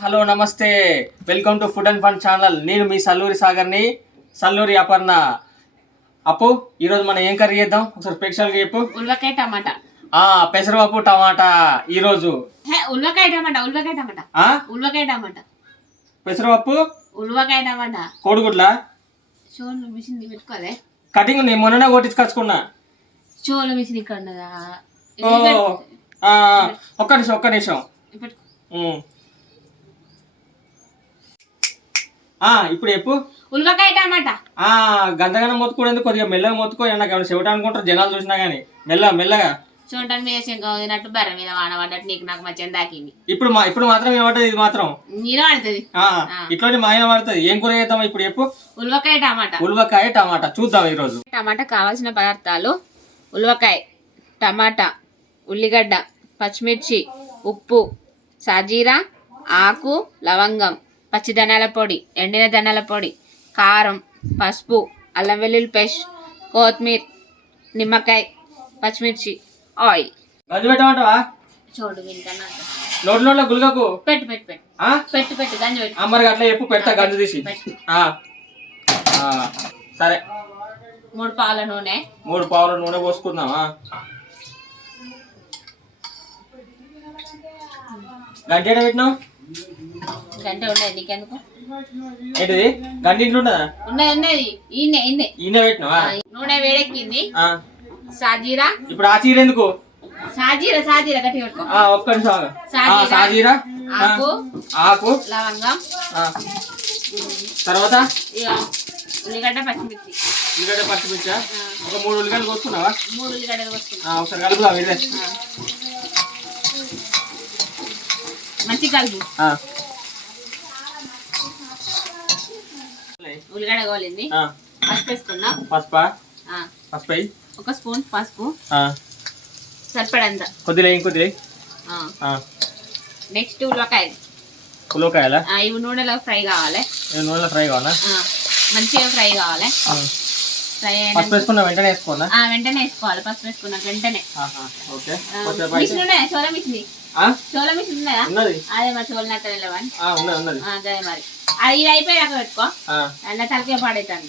Hello నమస్తే, welcome to food and fun channel. నేను మీ సల్లూరి సాగర్ని, సల్లూరి అపర్ణ. అప్పు ఈరోజు మనం ఏం కర్రీ చేద్దాం ఒకసారి స్పెషల్గా చెప్పు. ఉల్వకాయ టమాటా. పెసరపప్పు టమాటా ఈరోజు. ఉల్వకాయ టమాటా. ఉల్వకాయ టమాటా. పెసరపప్పు ఉల్వకాయ టమాటా. కోడిగుడ్ల షోలు మిషన్ పెట్టుకోలే. కటింగ్ నేను మొన్ననే కొట్టించుకొచ్చుకున్నా. షోల మిషన్ ఇక్కడ ఉన్నదా? ఒక్క నిమిషం. ఇప్పుడు చెప్పు. ఉల్వకాయ టమాటా. గంటగానే మొత్తుకోలేదు, కొద్దిగా మెల్లగా మొత్తుకో. నాకు ఏమైనా చెవిట అనుకుంటారు జనాలు చూసినా గానీ. మెల్లగా చూడటానికి మీద శంక వదినట్టు బర్ర మీద వాన పడ్డట్టు నీకు నాకు మధ్య దాకింది. ఇప్పుడు మాత్రం ఏమంటది? ఇది మాత్రం నీర పడుతుంది. ఇట్లోని మాయ పడుతుంది. ఏం కూర చేద్దాం ఇప్పుడు చెప్పు. ఉల్వకాయ టమాటా చూద్దాం ఈరోజు. టమాటా కావాల్సిన పదార్థాలు: ఉల్వకాయ, టమాటా, ఉల్లిగడ్డ, పచ్చిమిర్చి, ఉప్పు, సాజీరా, ఆకు, లవంగం, పచ్చి ధనియాల పొడి, ఎండిన ధనియాల పొడి, కారం, పసుపు, అల్లం వెల్లుల్లి పేస్ట్, కొత్తిమీర, నిమ్మకాయ, పచ్చిమిర్చి, ఆయిల్. గంజు పెట్టమంటావా? చూడు వింటాను. నోట్లో గుల్గకు పెట్టు గంజు పెట్టు. మరి అట్లా చెప్పు, పెడతా గంజు తీసి. సరే, 3 పావుల నూనె. 3 పావుల నూనె పోసుకుందామా? గంట పెట్టినావు? గంట ఉండదు నీకెందుకు? ఏంటిది గంట ఇంట్లో ఉన్నదా? ఉన్నది. ఈయన పెట్టినావా? నూనె వేడెక్కింది. సాజీరా. ఇప్పుడు ఆ చీర ఎందుకు? సాజీరా గట్టి పెట్టుకో. ఒక్క నిమిషం. సాజీరా, ఆకు, లవంగం, తర్వాత ఉల్లిగడ్డ, పచ్చిమిర్చి. ఒక 3 ఉల్లిగడ్డలు కోసుకున్నావా? 3 ఉల్లిగడ్డలు కోసుకున్నా. ఒకసారి కలుపుదా వీడే. మంచి కలుపు. ఉల్లిగడ్డ గోలింది. పసుపు వేసుకున్నా. పసుపు 1 స్పూన్ పసుపు. సరిపడంత. కొద్దిలే. నెక్స్ట్ ఉల్వకాయలా? ఇవి నూనెలో ఫ్రై కావాలి. మంచిగా ఫ్రై కావాలి. ఫ్రై అయినా వెంటనే వేసుకోవాలా? వెంటనే వేసుకోవాలి. పసుపు వేసుకున్నా వెంటనే. మిషన్ ఉన్నాయా? చోళ మిషన్ ఉన్నాయా? అదే మరి చోళ నట్టలేవని అదే మరి. అది ఇది అయిపోయాక పెట్టుకో. అలా తలకే పాడైతాను.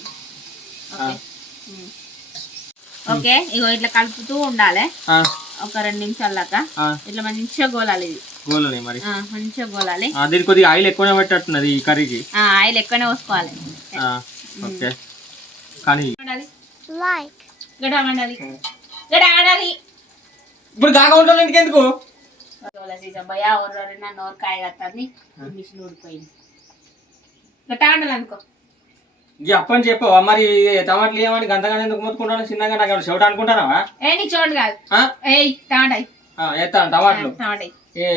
ఓకే, ఇగో ఇట్లా కలుపుతూ ఉండాలి. ఒక 2 నిమిషాల దాకా ఇట్లా మంచిగా గోలాలి. మంచిగా గోలాలి. కొద్దిగా ఆయిల్ ఎక్కువనే పెట్టట్టున్నది ఈ కర్రీకి. ఆయిల్ ఎక్కువనే పోసుకోవాలి. ఇప్పుడు కాక ఉంటుంది ఇంకెందుకు? నోరకాయ కత్తది. మిషన్ ఊడిపోయింది. గట్టాండాలి అనుకో. అప్పని చెప్పవా మరి? టమాటాలు ఏమని గంతగానే ఎందుకు మొత్తుకుంటాను? చిన్నగా నాకు చెవిట అనుకుంటానావా? నీ చోటు కాదు. ఎత్తాను టమాటాలు.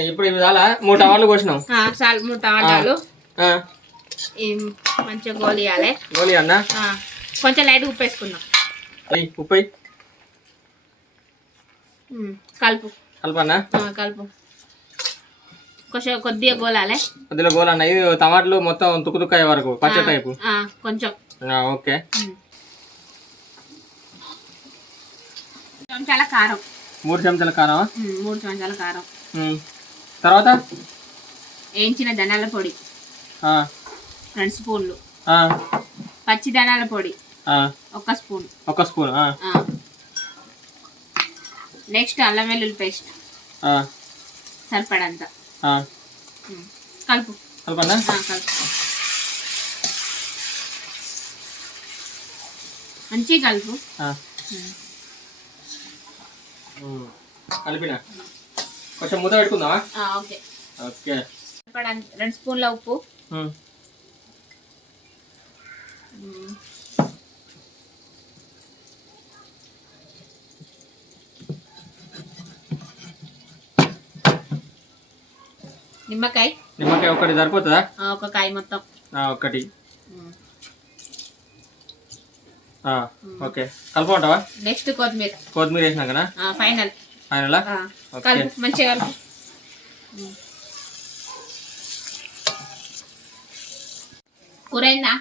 ఇప్పుడు ఇవి చాలా 3 టమాటాలు కోసినాం. చాలు 3 టమాటాలు మంచిగా గోలి అన్నా. కొంచెం లైట్ ఉప్పు వేసుకున్నాం. ఉప్పు కలుపన్నా. కలుపు. కొద్దిగా గోలాలి. గోలన్నా. ఇది టమాటాలు మొత్తం తుక్కుతుక్కయ్యే వరకు పచ్చడి టైపు కొంచెం. ఓకే. చెంచాల కారం. 3 చెంచాల కారం. 3 చెంచాల కారం. తర్వాత వేయించిన ధనియాల పొడి 2 స్పూన్లు. పచ్చి ధనియాల పొడి 1 స్పూన్. నెక్స్ట్ అల్లం వెల్లుల్లి పేస్ట్ సరిపడంత. కలుపు. మంచిగా కలుపు. కలిపిన కొంచెం మూత పెట్టుకుందామా? ఓకే. 2 స్పూన్ల ఉప్పు. నిమ్మకాయ ఒకటి సరిపోతుందా? ఒక కాయ మొత్తం. ఒకటి. ఓకే, కలుపుకుంటావా? నెక్స్ట్ కొత్తిమీర వేసినాకనా? ఫైనల్. మంచిగా కలుపు. కూర అయిందా?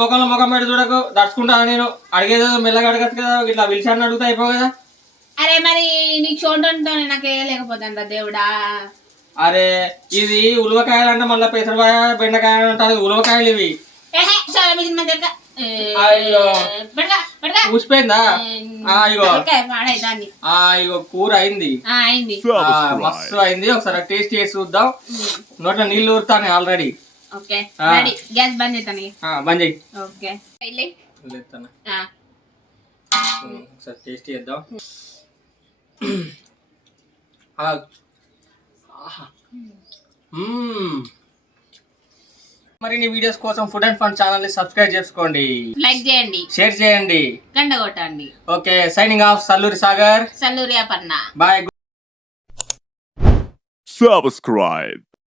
ముఖం పెట్టి చూడకు, దడుచుకుంటా. నేను అడిగేదో మెల్లగా అడగచ్చు కదా. ఇట్లా పిలిచాను అడుగుతా అయిపో కదా. అరే మరి నీకు చూడటంతో నాకు వేయలేకపోతాను దేవుడా. అరే ఇది ఉలవకాయలు అంటే మళ్ళీ పెసరకాయ బెండకాయ అంటారు, ఉలవకాయలు ఇవి. అయ్యో ఊసిపోయిందా? ఇగో కూర అయింది, మస్తు అయింది. ఒకసారి టేస్ట్ చేసి చూద్దాం. నోట్లో నీళ్ళు ఊరుతాను ఆల్రెడీ. బంద్ చేస్తాను, బంద్ చేయి. ఓకే ఒకసారి టేస్ట్ చేద్దాం. మరిన్ని వీడియోస్ కోసం ఫుడ్ అండ్ ఫన్ ఛానల్ ని సబ్స్క్రైబ్ చేసుకోండి, లైక్ చేయండి, షేర్ చేయండి, గంట కొట్టండి. Okay, signing off. Salluri Sagar, Salluri Aparna. Bye. Subscribe.